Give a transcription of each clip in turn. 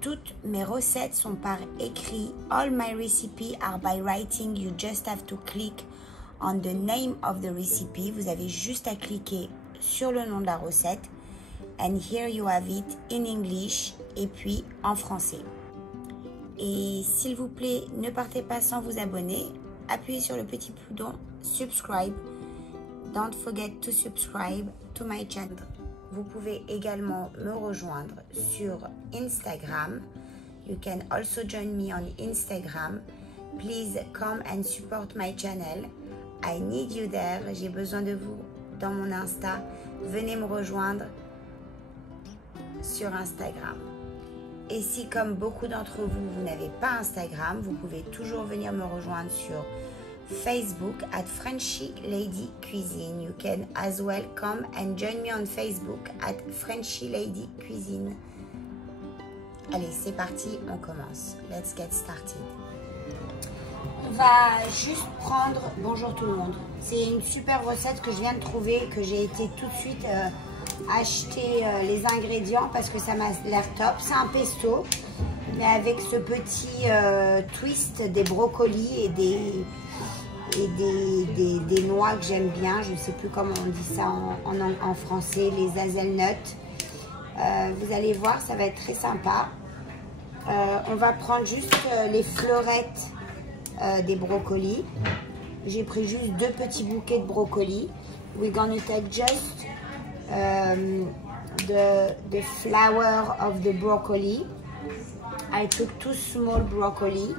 Toutes mes recettes sont par écrit. All my recipes are by writing. You just have to click on the name of the recipe. Vous avez juste à cliquer sur le nom de la recette. And here you have it in English et puis en français. Et s'il vous plaît, ne partez pas sans vous abonner. Appuyez sur le petit bouton subscribe. Don't forget to subscribe to my channel. Vous pouvez également me rejoindre sur Instagram. You can also join me on Instagram. Please come and support my channel. I need you there. J'ai besoin de vous dans mon Insta. Venez me rejoindre sur Instagram. Et si, comme beaucoup d'entre vous, vous n'avez pas Instagram, vous pouvez toujours venir me rejoindre sur Facebook at Frenchy Lady Cuisine. You can as well come and join me on Facebook at Frenchy Lady Cuisine. Allez, c'est parti, on commence. Let's get started. On va juste prendre... Bonjour tout le monde. C'est une super recette que je viens de trouver, que j'ai été tout de suite acheter les ingrédients parce que ça m'a l'air top. C'est un pesto, mais avec ce petit twist des brocolis et des noix que j'aime bien. Je ne sais plus comment on dit ça en français, les hazelnuts. Vous allez voir, ça va être très sympa. On va prendre juste les fleurettes des brocolis. J'ai pris juste 2 petits bouquets de brocolis. We're gonna take just the flower of the broccoli. I took 2 small broccoli.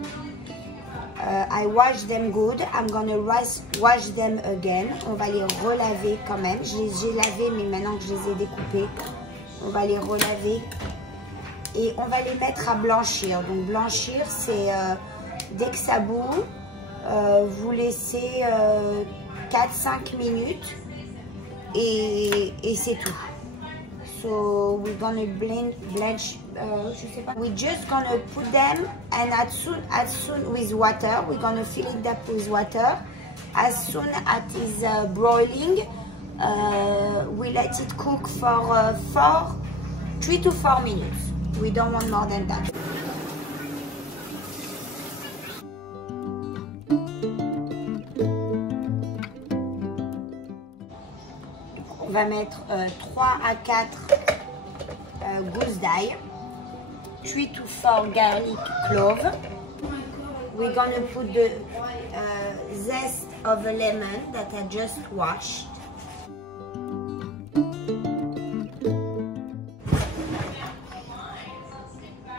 I washed them good. I'm gonna wash them again. On va les relaver quand même. J'ai lavé, mais maintenant que je les ai découpés, on va les relaver et on va les mettre à blanchir. Donc blanchir, c'est dès que ça bout, vous laissez 4-5 minutes et c'est tout. So we're gonna blanch. Je sais pas. We're just gonna put them and as soon with water. We're gonna fill it up with water. As soon as it is broiling, we let it cook for 3 to 4 minutes. We don't want more than that. On va mettre 3 à 4 gousses d'ail, 3 to 4 garlic cloves. We're gonna put the zest of a lemon that I just washed.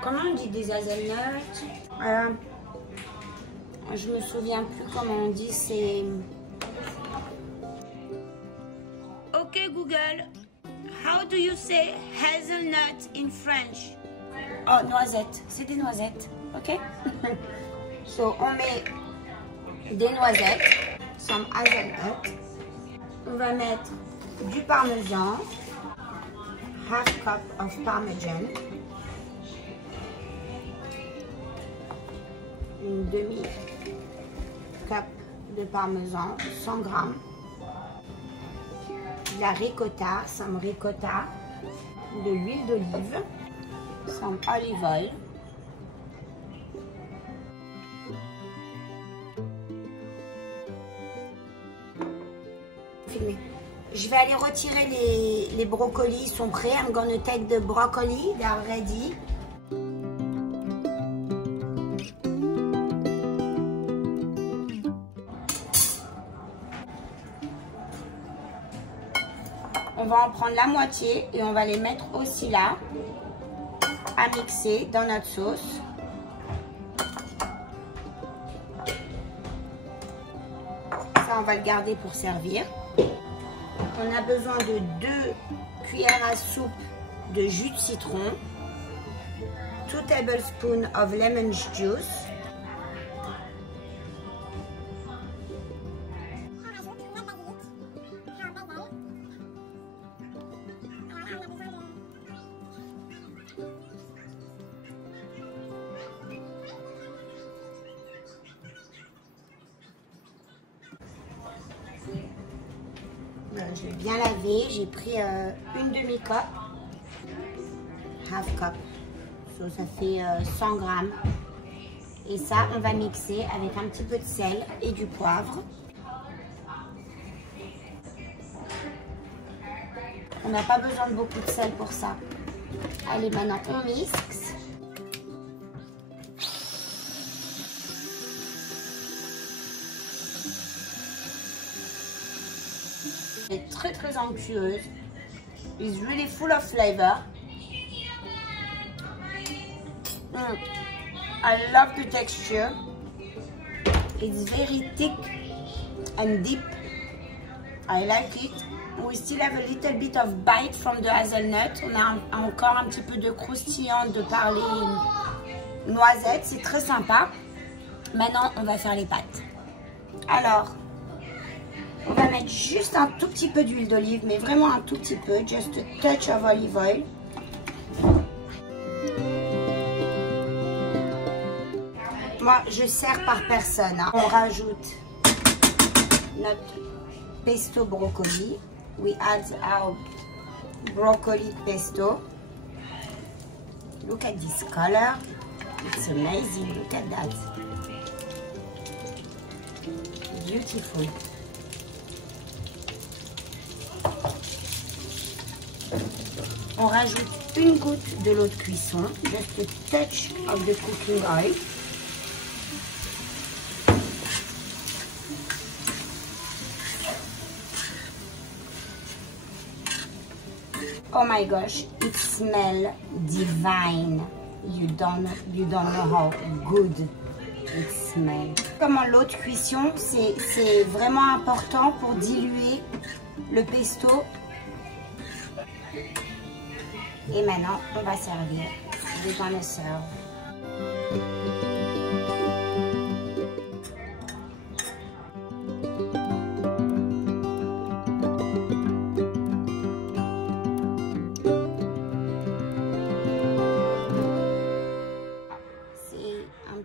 Comment on dit des hazelnuts? Je me souviens plus comment on dit, c'est... Ok Google, how do you say hazelnut in French? Oh, noisette, c'est des noisettes, ok? So, on met des noisettes, some hazelnut. On va mettre du parmesan, half cup of parmesan. Une demi-cup de parmesan, 100 grammes. De la ricotta, some ricotta, de l'huile d'olive, some olive oil. Je vais aller retirer les brocolis, ils sont prêts. I'm gonna take the broccoli, they are ready. On va en prendre la moitié et on va les mettre aussi là, à mixer dans notre sauce. Ça, on va le garder pour servir. On a besoin de 2 cuillères à soupe de jus de citron, 2 tablespoons of lemon juice, j'ai bien lavé, j'ai pris une demi-cup, half cup, so, ça fait 100 grammes. Et ça, on va mixer avec un petit peu de sel et du poivre. On n'a pas besoin de beaucoup de sel pour ça. Allez, maintenant on mixe. Elle est très très onctueuse. It's really full of flavor. I love the texture. It's very thick and deep. I like it. We still have a little bit of bite from the hazelnut. On a encore un petit peu de croustillant de par les noisettes. C'est très sympa. Maintenant, on va faire les pâtes. Alors, on va mettre juste un tout petit peu d'huile d'olive, mais vraiment un tout petit peu. Just a touch of olive oil. Moi, je sers par personne. Hein. On rajoute notre pesto brocoli. We add our broccoli pesto. Look at this color. It's amazing. Look at that. Beautiful. On rajoute une goutte de l'eau de cuisson. Just a touch of the cooking oil. Oh my gosh, it smells divine. You don't know how good it smells. Comme l'eau de cuisson, c'est vraiment important pour diluer le pesto. Et maintenant, on va servir. We're gonna serve.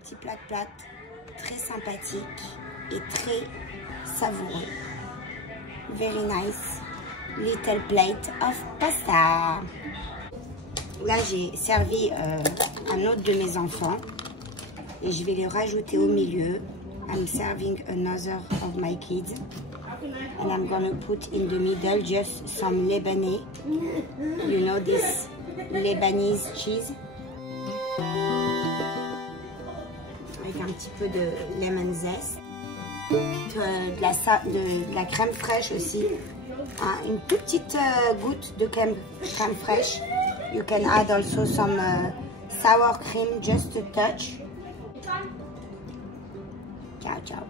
Petit plat très sympathique et très savoureux. Very nice little plate of pasta. Là, j'ai servi un autre de mes enfants et je vais le rajouter au milieu. I'm serving another of my kids and I'm gonna put in the middle just some Lebanese, you know, this Lebanese cheese. Avec un petit peu de lemon zest, de la crème fraîche aussi, hein, une toute petite goutte de crème fraîche. You can add also some sour cream, just a touch. Ciao, ciao.